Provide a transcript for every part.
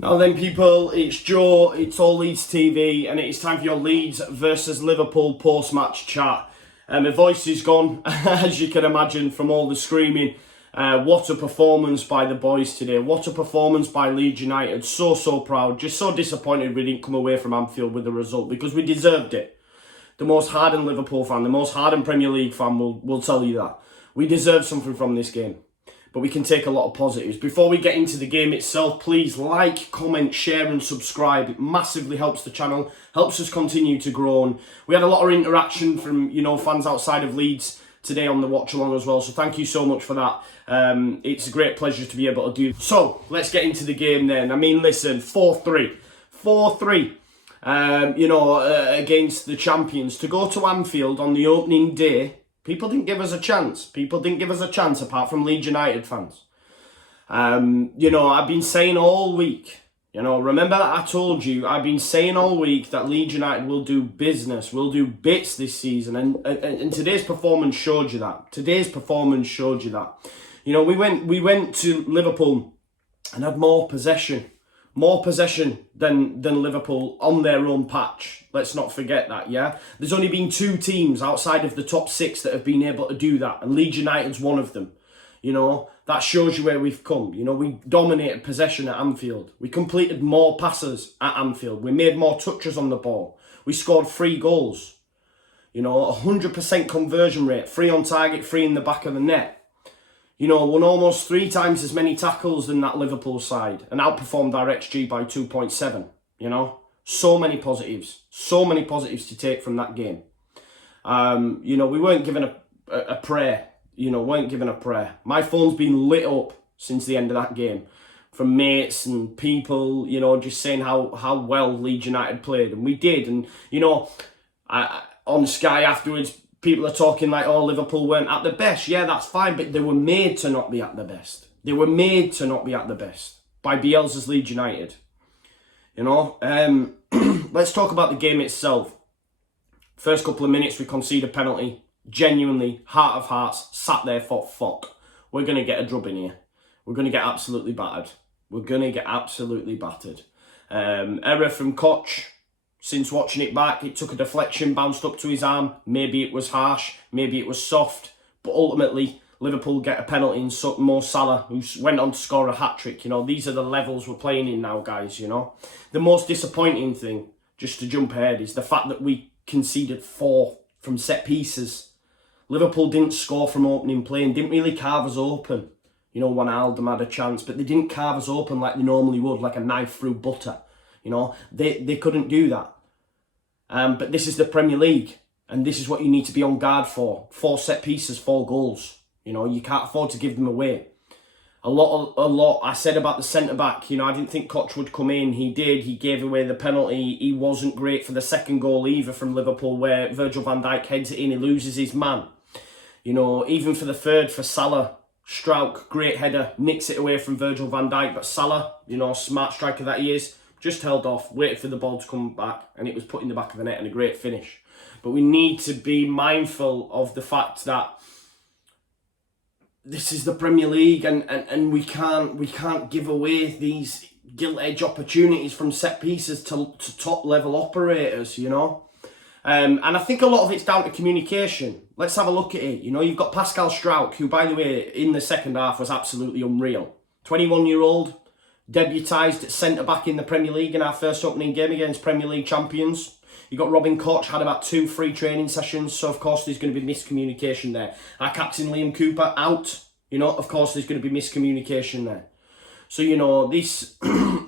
Now then, people, it's Joe, it's all Leeds TV, and it's time for your Leeds versus Liverpool post-match chat. My voice is gone, as you can imagine, from all the screaming. What a performance by the boys today. What a performance by Leeds United. So proud. Just so disappointed we didn't come away from Anfield with the result, because we deserved it. The most hardened Liverpool fan, the most hardened Premier League fan will tell you that. We deserve something from this game. But we can take a lot of positives. Before we get into the game itself, please like, comment, share and subscribe. It massively helps the channel, helps us continue to grow. And we had a lot of interaction from, fans outside of Leeds today on the watch along as well. So thank you so much for that. It's a great pleasure to be able to do. So let's get into the game then. I mean, listen, 4-3. 4-3. Against the champions. To go to Anfield on the opening day, people didn't give us a chance. People didn't give us a chance apart from Leeds United fans. I've been saying all week, remember that I told you, I've been saying all week that Leeds United will do business, will do bits this season. And today's performance showed you that. Today's performance showed you that. We went to Liverpool and had more possession than Liverpool on their own patch. Let's not forget that, yeah? There's only been 2 teams outside of the top 6 that have been able to do that, and Leeds United's one of them. That shows you where we've come. We dominated possession at Anfield. We completed more passes at Anfield. We made more touches on the ball. We scored 3 goals. 100% conversion rate, 3 on target, 3 in the back of the net. Won almost 3 times as many tackles than that Liverpool side and outperformed our XG by 2.7, So many positives to take from that game. We weren't given a prayer, weren't given a prayer. My phone's been lit up since the end of that game from mates and people, just saying how well Leeds United played. And we did. And, on Sky afterwards, people are talking like, oh, Liverpool weren't at the best. Yeah, that's fine, but they were made to not be at the best. They were made to not be at the best by Bielsa's Leeds United. Let's talk about the game itself. First couple of minutes, we concede a penalty. Genuinely, heart of hearts, sat there, thought, fuck, we're going to get a drubbing here. We're going to get absolutely battered. Error from Koch. Since watching it back, it took a deflection, bounced up to his arm. Maybe it was harsh, maybe it was soft. But ultimately, Liverpool get a penalty and Mo Salah, who went on to score a hat-trick. These are the levels we're playing in now, guys, The most disappointing thing, just to jump ahead, is the fact that we conceded 4 from set pieces. Liverpool didn't score from opening play and didn't really carve us open. Wijnaldum had a chance, but they didn't carve us open like they normally would, like a knife through butter. They couldn't do that. But this is the Premier League, and this is what you need to be on guard for. 4 set pieces, 4 goals. You can't afford to give them away. A lot. I said about the centre-back, I didn't think Koch would come in. He did. He gave away the penalty. He wasn't great for the second goal either from Liverpool, where Virgil van Dijk heads it in. He loses his man. Even for the third, for Salah, Struijk, great header, nicks it away from Virgil van Dijk. But Salah, smart striker that he is, just held off, waited for the ball to come back, and it was put in the back of the net and a great finish. But we need to be mindful of the fact that this is the Premier League, and we can't give away these gilt-edge opportunities from set pieces to top-level operators, And I think a lot of it's down to communication. Let's have a look at it. You've got Pascal Struijk, who, by the way, in the second half was absolutely unreal. 21-year-old. Debutised at centre-back in the Premier League in our first opening game against Premier League champions. You got Robin Koch, had about 2 free training sessions, so of course there's going to be miscommunication there. Our captain Liam Cooper out, of course there's going to be miscommunication there. So, this,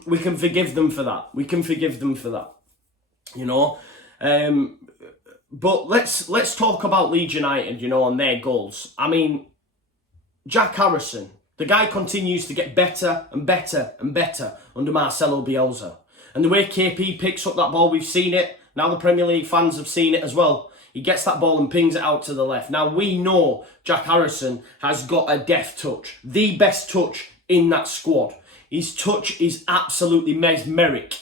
we can forgive them for that. But let's talk about Leeds United, and their goals. I mean, Jack Harrison, the guy continues to get better and better and better under Marcelo Bielsa. And the way KP picks up that ball, we've seen it. Now the Premier League fans have seen it as well. He gets that ball and pings it out to the left. Now we know Jack Harrison has got a deft touch. The best touch in that squad. His touch is absolutely mesmeric.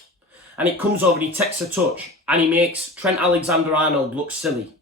And it comes over and he takes a touch and he makes Trent Alexander-Arnold look silly.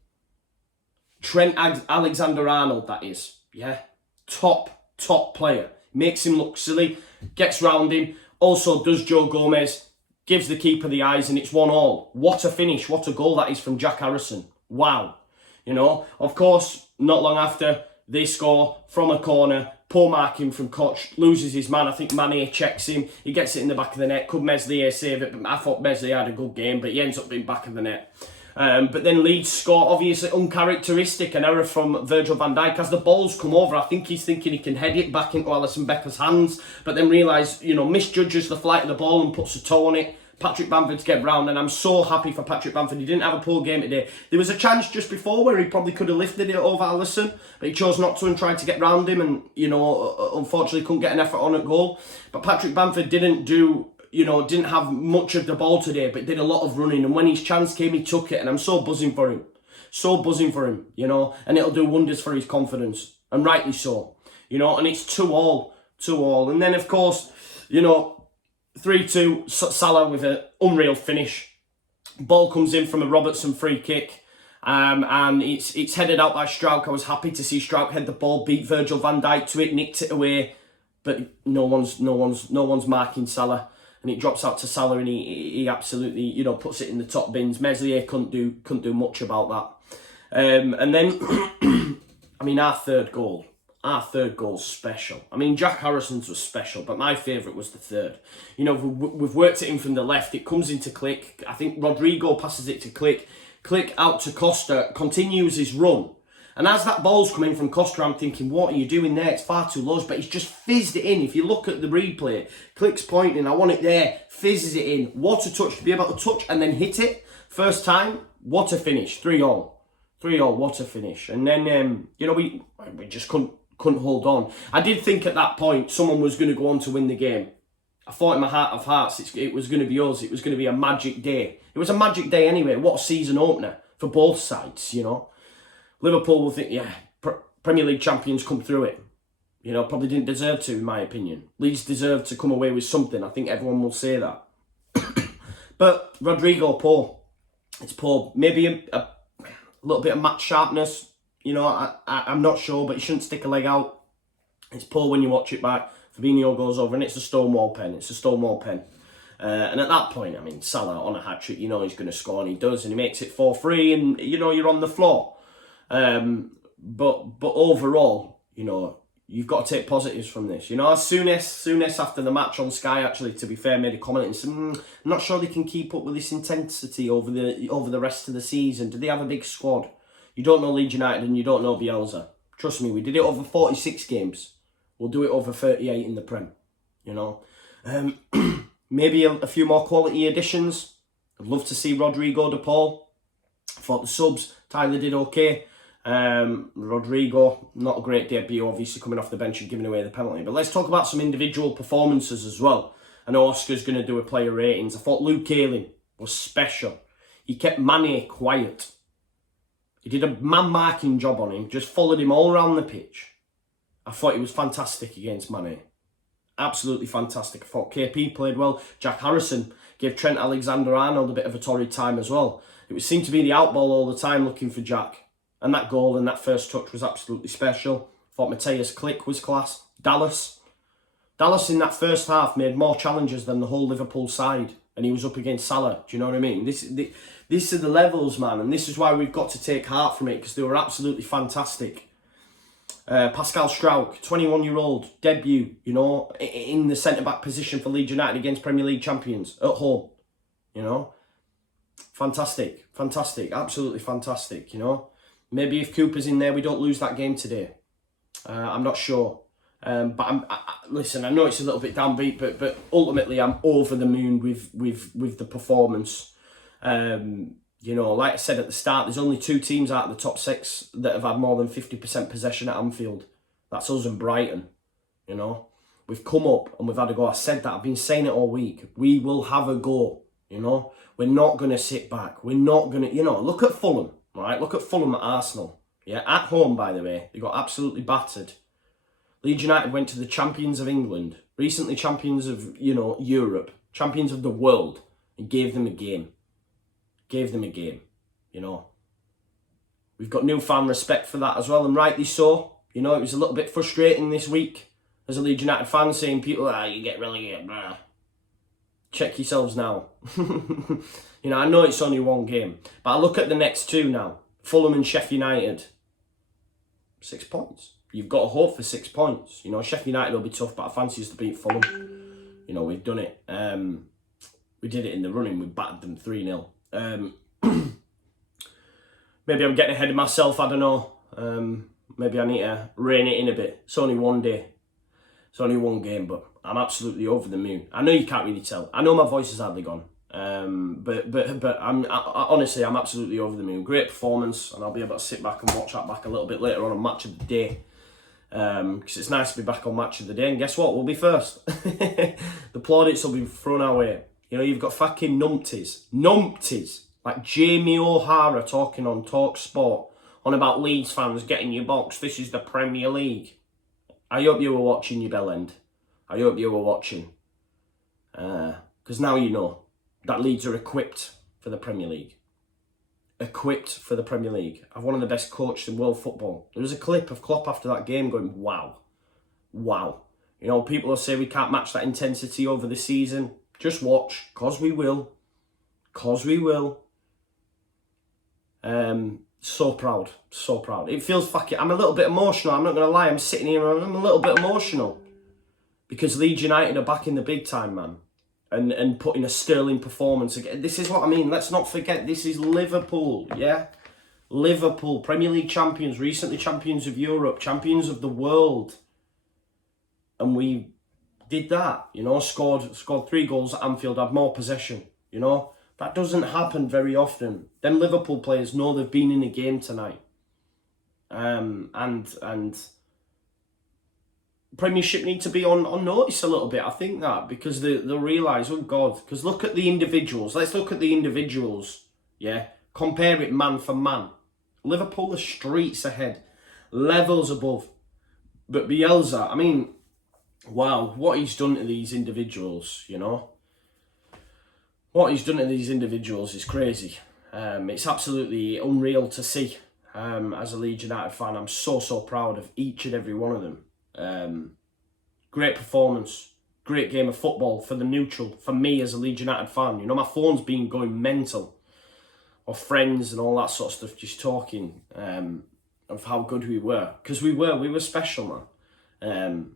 Trent Alexander-Arnold, that is. Yeah. Top player. Makes him look silly. Gets round him. Also, does Joe Gomez, gives the keeper the eyes, and it's 1-1. What a finish, what a goal that is from Jack Harrison. Wow. You know, of course, not long after, they score from a corner. Poor marking from Koch, loses his man. I think Mane checks him. He gets it in the back of the net. Could Meslier save it? But I thought Meslier had a good game, but he ends up being back of the net. But then Leeds score, obviously uncharacteristic, an error from Virgil van Dijk. As the ball's come over, I think he's thinking he can head it back into Alisson Becker's hands, but then realise, you know, misjudges the flight of the ball and puts a toe on it. Patrick Bamford's get round, and I'm so happy for Patrick Bamford. He didn't have a poor game today. There was a chance just before where he probably could have lifted it over Alisson, but he chose not to and tried to get round him, and, you know, unfortunately couldn't get an effort on at goal. But Patrick Bamford didn't have much of the ball today, but did a lot of running, and when his chance came, he took it, and I'm so buzzing for him. So buzzing for him, you know, and it'll do wonders for his confidence, and rightly so, you know, and it's 2-2. And then, of course, you know, 3-2, Salah with an unreal finish. Ball comes in from a Robertson free kick, and it's headed out by Struijk. I was happy to see Struijk head the ball, beat Virgil van Dijk to it, nicked it away, but no one's marking Salah, and it drops out to Salah, and he absolutely, you know, puts it in the top bins. Meslier couldn't do much about that, and then I mean, our third goal's special. I mean, Jack Harrison's was special, but my favourite was the third. You know, we've worked it in from the left. It comes into Click. I think Rodrigo passes it to Click. Click out to Costa, continues his run. And as that ball's coming from Costa, I'm thinking, what are you doing there? It's far too low. But he's just fizzed it in. If you look at the replay, Click's pointing, I want it there, fizzes it in. What a touch, to be able to touch and then hit it. First time, what a finish. 3-0. 3-0, what a finish. And then, you know, we just couldn't hold on. I did think at that point someone was going to go on to win the game. I thought in my heart of hearts it was going to be us. It was going to be a magic day. It was a magic day anyway. What a season opener for both sides, you know. Liverpool will think, yeah, Premier League champions come through it. You know, probably didn't deserve to, in my opinion. Leeds deserved to come away with something. I think everyone will say that. But Rodrigo, poor. It's poor. Maybe a little bit of match sharpness. You know, I'm not sure, but he shouldn't stick a leg out. It's poor when you watch it back. Fabinho goes over, and it's a Stonewall pen. It's a Stonewall pen. And at that point, I mean, Salah on a hat-trick, you know he's going to score, and he does, and he makes it 4-3, and, you know, you're on the floor. But overall, you know, you've got to take positives from this. You know, Souness after the match on Sky, actually, to be fair, made a comment and said, I'm not sure they can keep up with this intensity over the rest of the season. Do they have a big squad? You don't know Leeds United and you don't know Bielsa. Trust me, we did it over 46 games. We'll do it over 38 in the Prem, you know. Maybe a few more quality additions. I'd love to see Rodrigo, De Paul. I thought the subs, Tyler did okay. Rodrigo, not a great debut, obviously coming off the bench and giving away the penalty. But let's talk about some individual performances as well. I know Oscar's going to do a player ratings. I thought Luke Ayling was special. He kept Mane quiet. He did a man-marking job on him, just followed him all around the pitch. I thought he was fantastic against Mane. Absolutely fantastic. I thought KP played well. Jack Harrison gave Trent Alexander-Arnold a bit of a torrid time as well. It seemed to be the outball all the time looking for Jack. And that goal and that first touch was absolutely special. I thought Mateus Click was class. Dallas in that first half made more challenges than the whole Liverpool side. And he was up against Salah. Do you know what I mean? These are the levels, man. And this is why we've got to take heart from it, because they were absolutely fantastic. Pascal Struijk, 21-year-old, debut, you know, in the centre-back position for Leeds United against Premier League champions at home. You know? Fantastic. Absolutely fantastic, you know? Maybe if Cooper's in there, we don't lose that game today. I'm not sure. But listen, I know it's a little bit downbeat, but ultimately I'm over the moon with the performance. You know, like I said at the start, there's only 2 teams out of the top 6 that have had more than 50% possession at Anfield. That's us and Brighton. You know, we've come up and we've had a go. I said that, I've been saying it all week. We will have a go. You know, we're not going to sit back. We're not going to, you know, look at Fulham, right? Look at Fulham at Arsenal. Yeah, at home, by the way, they got absolutely battered. Leeds United went to the champions of England, recently champions of, you know, Europe, champions of the world, and gave them a game. You know. We've got newfound respect for that as well, and rightly so. You know, it was a little bit frustrating this week as a Leeds United fan, seeing people, you get relegated, blah. Check yourselves now. You know, I know it's only one game, but I look at the next two now. Fulham and Sheffield United. 6 points. You've got to hope for 6 points. You know, Sheffield United will be tough, but I fancy us to beat Fulham. You know, we've done it. We did it in the running. We battered them 3-0. Maybe I'm getting ahead of myself. I don't know. Maybe I need to rein it in a bit. It's only one day. It's only one game, but I'm absolutely over the moon. I know you can't really tell. I know my voice is hardly gone. But honestly, I'm absolutely over the moon. Great performance, and I'll be able to sit back and watch that back a little bit later on Match of the Day. Because it's nice to be back on Match of the Day, and guess what? We'll be first. The plaudits will be thrown our way. You know, you've got fucking numpties, like Jamie O'Hara talking on Talk Sport on about Leeds fans getting your box. This is the Premier League. I hope you were watching, you bellend. I hope you were watching. Because now you know that Leeds are equipped for the Premier League. Equipped for the Premier League. I've one of the best coaches in world football. There was a clip of Klopp after that game going, wow. Wow. You know, people will say we can't match that intensity over the season. Just watch, because we will. Because we will. So proud. So proud. It feels fucking... I'm a little bit emotional. I'm not going to lie. I'm sitting here and I'm a little bit emotional. Because Leeds United are back in the big time, man. And putting a sterling performance again. This is what I mean. Let's not forget, this is Liverpool, yeah? Liverpool, Premier League champions, recently champions of Europe, champions of the world. And we did that, you know, scored 3 goals at Anfield, had more possession, you know? That doesn't happen very often. Them Liverpool players know they've been in a game tonight. And Premiership need to be on notice a little bit, I think that, because they'll realise, oh God, because look at the individuals. Let's look at the individuals, yeah? Compare it man for man. Liverpool are streets ahead, levels above. But Bielsa, I mean, wow, what he's done to these individuals, you know? What he's done to these individuals is crazy. It's absolutely unreal to see. As a Leeds United fan, I'm so proud of each and every one of them. Great performance, great game of football for the neutral, for me as a Leeds United fan. You know, my phone's been going mental, of friends and all that sort of stuff, just talking of how good we were. Because we were special, man.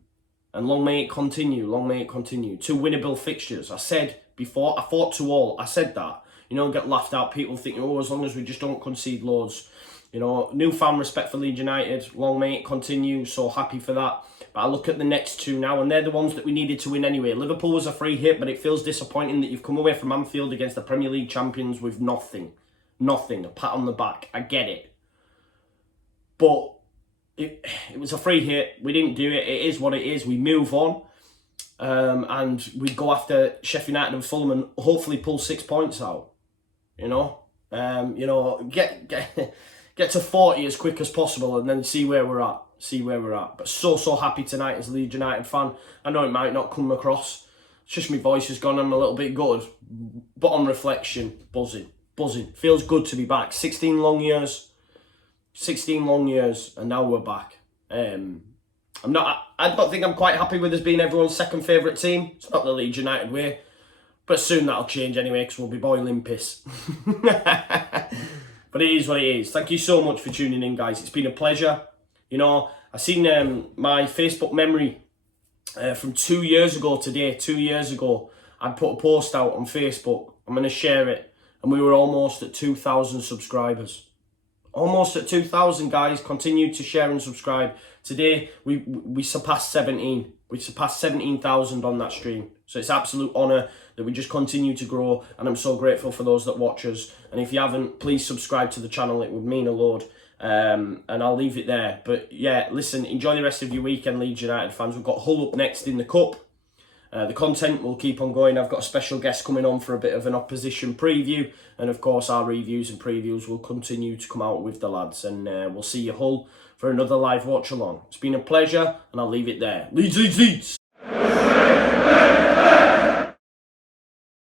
And long may it continue, 2 winnable fixtures. I said before, I fought 2 all, I said that. You know, get laughed at, people thinking, oh, as long as we just don't concede loads. You know, newfound respect for Leeds United. Long may it continue. So happy for that. But I look at the next 2 now, and they're the ones that we needed to win anyway. Liverpool was a free hit, but it feels disappointing that you've come away from Anfield against the Premier League champions with nothing. Nothing. A pat on the back. I get it. But it was a free hit. We didn't do it. It is what it is. We move on. And we go after Sheffield United and Fulham and hopefully pull 6 points out. You know? Get to 40 as quick as possible and then see where we're at. But so happy tonight as a Leeds United fan. I know it might not come across. It's just my voice has gone. I'm a little bit gutted. But on reflection, buzzing. Feels good to be back. 16 long years, and now we're back. I don't think I'm quite happy with us being everyone's second favourite team. It's not the Leeds United way. But soon that'll change anyway, because we'll be boiling piss. But it is what it is. Thank you so much for tuning in, guys. It's been a pleasure. You know, I seen my Facebook memory from 2 years ago today. 2 years ago, I'd put a post out on Facebook. I'm going to share it. And we were almost at 2,000 subscribers. Almost at 2,000, guys. Continue to share and subscribe. Today, we surpassed 17. We surpassed 17,000 on that stream. So it's absolute honour that we just continue to grow. And I'm so grateful for those that watch us. And if you haven't, please subscribe to the channel. It would mean a load. And I'll leave it there. But yeah, listen, enjoy the rest of your weekend, Leeds United fans. We've got Hull up next in the Cup. The content will keep on going. I've got a special guest coming on for a bit of an opposition preview. And of course, our reviews and previews will continue to come out with the lads. And we'll see you Hull for another live watch along. It's been a pleasure, and I'll leave it there. Leeds, Leeds, Leeds!